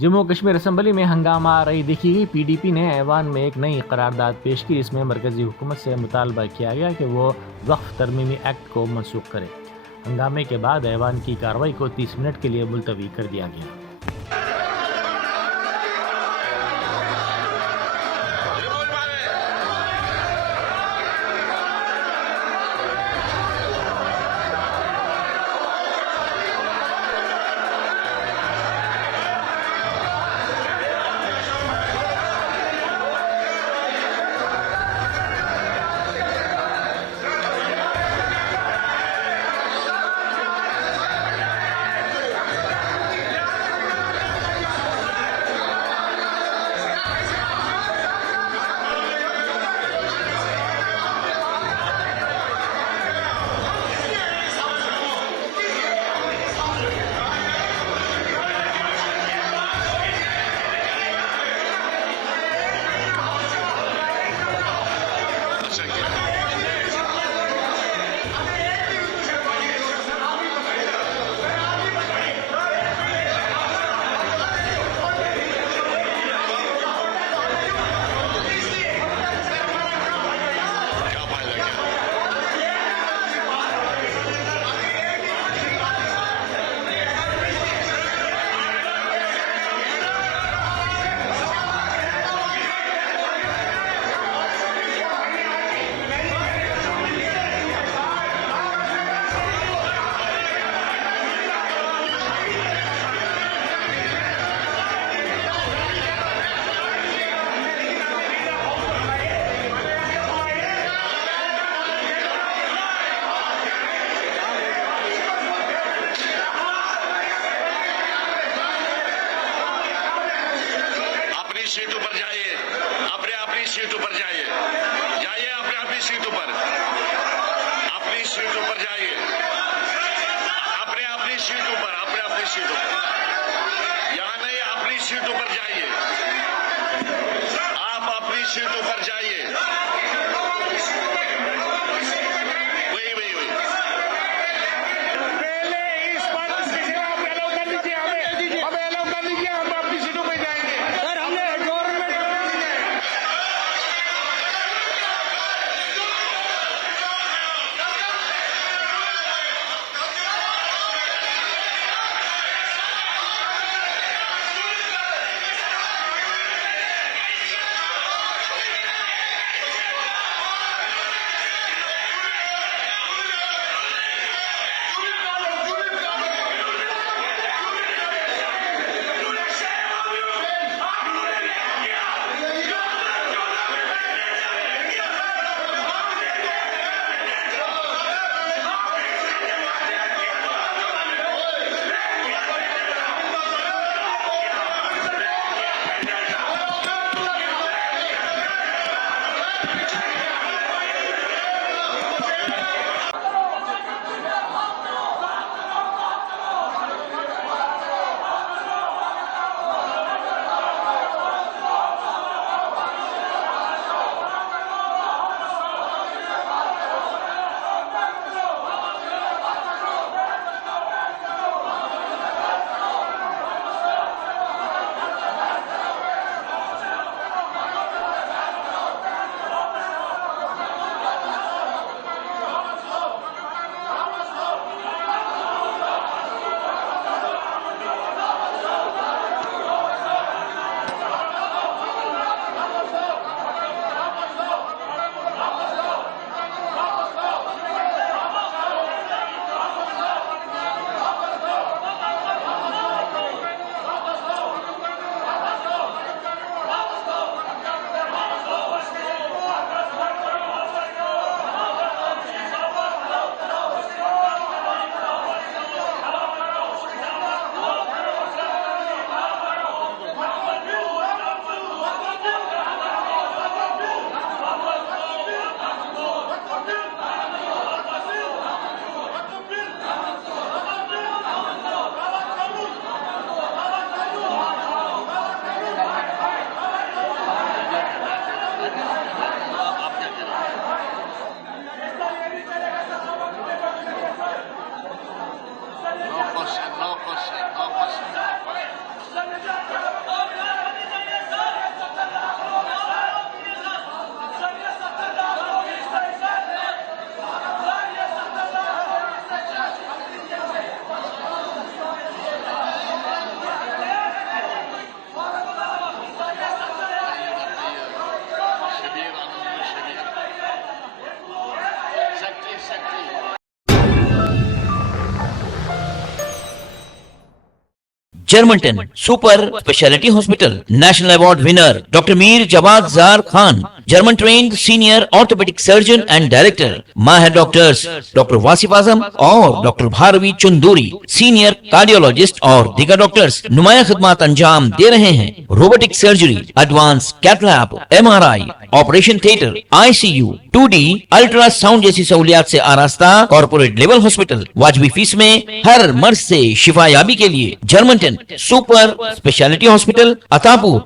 Jammu Kashmir assembly में हंगामा रही देखी गई। पीडीपी ने ऐवान में एक नई करारदाद पेश की। इसमें मरकजी हुकूमत से मुतालबा किया गया कि वो वक्फ तरमीमी एक्ट को मनसूख करे। हंगामे के बाद ऐवान की कार्रवाई को 30 मिनट के लिए मुलतवी कर दिया गया। सीटों पर जाइए, अपनी सीटों पर जाइए, जाइए अपनी सीटों पर, अपनी सीटों पर जाइए, अपनी सीटों पर, अपनी सीटों पर, यहाँ नहीं, अपनी सीटों पर जाइए, आप अपनी सीटों पर जाइए। वही वही वही पहले इस बात से आप अलाउ कर लीजिए, हमें अलाउ कर लीजिए, हम अपनी सीटों पे जाएंगे। सर हमने German 10 super speciality hospital, national award winner doctor Mir Jawad Zar Khan, German trained senior orthopaedic surgeon and director, माहिर डॉक्टर्स डॉक्टर वासिफ आजम और doctor Bharvi Chunduri, senior cardiologist और दीगर डॉक्टर्स नुमाया खिदमत अंजाम दे रहे हैं। Robotic surgery, advance cath lab, MRI, operation theatre, ICU, 2D ultrasound जैसी सहूलियात से आरास्ता कॉर्पोरेट लेवल हॉस्पिटल, वाजबी फीस में हर मर्ज से शिफायाबी के लिए German 10 super speciality hospital, Attapur.